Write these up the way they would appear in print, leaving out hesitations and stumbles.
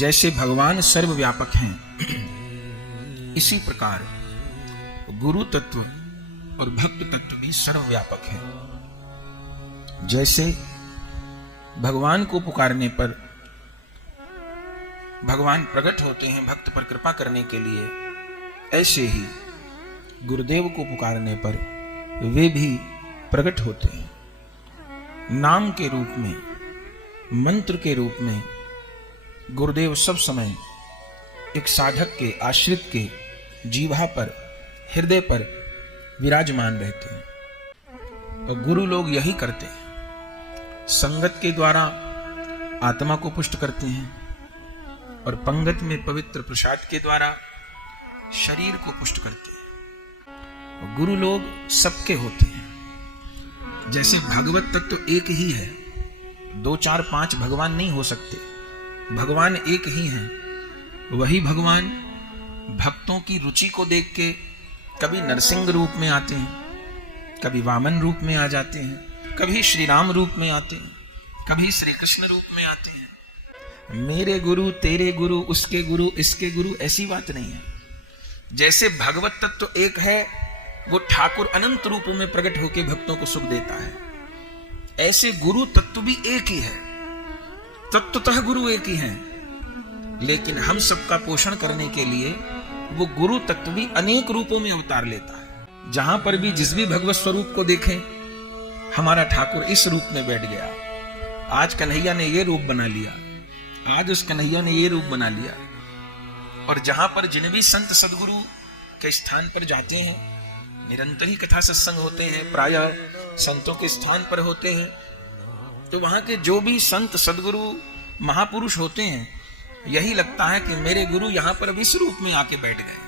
जैसे भगवान सर्वव्यापक हैं, इसी प्रकार गुरु तत्व और भक्त तत्व भी सर्वव्यापक है। जैसे भगवान को पुकारने पर भगवान प्रकट होते हैं भक्त पर कृपा करने के लिए, ऐसे ही गुरुदेव को पुकारने पर वे भी प्रकट होते हैं। नाम के रूप में, मंत्र के रूप में गुरुदेव सब समय एक साधक के, आश्रित के जीवा पर, हृदय पर विराजमान रहते हैं। तो गुरु लोग यही करते हैं, संगत के द्वारा आत्मा को पुष्ट करते हैं और पंगत में पवित्र प्रसाद के द्वारा शरीर को पुष्ट करते हैं। गुरु लोग सबके होते हैं। जैसे भगवत तत्व तो एक ही है, 2 4 5 भगवान नहीं हो सकते, भगवान एक ही हैं। वही भगवान भक्तों की रुचि को देख के कभी नरसिंह रूप में आते हैं, कभी वामन रूप में आ जाते हैं, कभी श्री राम रूप में आते हैं, कभी श्री कृष्ण रूप में आते हैं। मेरे गुरु, तेरे गुरु, उसके गुरु, इसके गुरु, ऐसी बात नहीं है। जैसे भगवत तत्व तो एक है, वो ठाकुर अनंत रूपों में प्रकट होकर भक्तों को सुख देता है, ऐसे गुरु तत्व भी एक ही है। तत्वतः गुरु एक ही है, लेकिन हम सबका पोषण करने के लिए वो गुरु तत्व भी अनेक रूपों में अवतार लेता है। जहां पर भी जिस भी भगवत स्वरूप को देखें, हमारा ठाकुर इस रूप में बैठ गया, आज कन्हैया ने ये रूप बना लिया, आज उस कन्हैया ने ये रूप बना लिया। और जहां पर जिन भी संत सदगुरु के स्थान पर जाते हैं, निरंतर ही कथा सत्संग होते हैं, प्रायः संतों के स्थान पर होते हैं, तो वहां के जो भी संत सदगुरु महापुरुष होते हैं, यही लगता है कि मेरे गुरु यहां पर इस रूप में आके बैठ गए।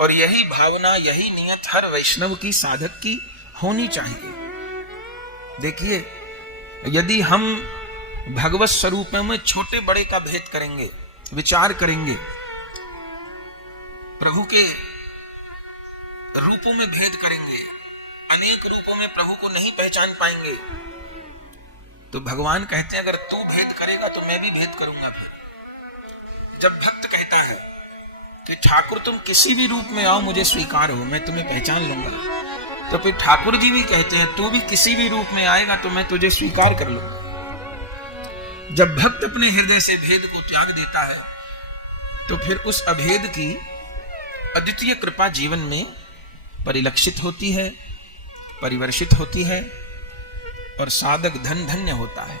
और यही भावना, यही नियत हर वैष्णव की, साधक की होनी चाहिए। देखिए, यदि हम भगवत स्वरूप में छोटे बड़े का भेद करेंगे, विचार करेंगे, प्रभु के रूपों में भेद करेंगे, अनेक रूपों में प्रभु को नहीं पहचान पाएंगे, तो भगवान कहते हैं अगर तू भेद करेगा तो मैं भी भेद करूंगा। फिर जब भक्त कहता है कि ठाकुर तुम किसी भी रूप में आओ, मुझे स्वीकार हो, मैं तुम्हें पहचान लूंगा, तो फिर ठाकुर जी भी कहते हैं तू भी किसी भी रूप में आएगा तो मैं तुझे स्वीकार कर लूंगा। जब भक्त अपने हृदय से भेद को त्याग देता है, तो फिर उस अभेद की अद्वितीय कृपा जीवन में परिलक्षित होती है, परिवर्षित होती है, और साधक धन धन्य होता है।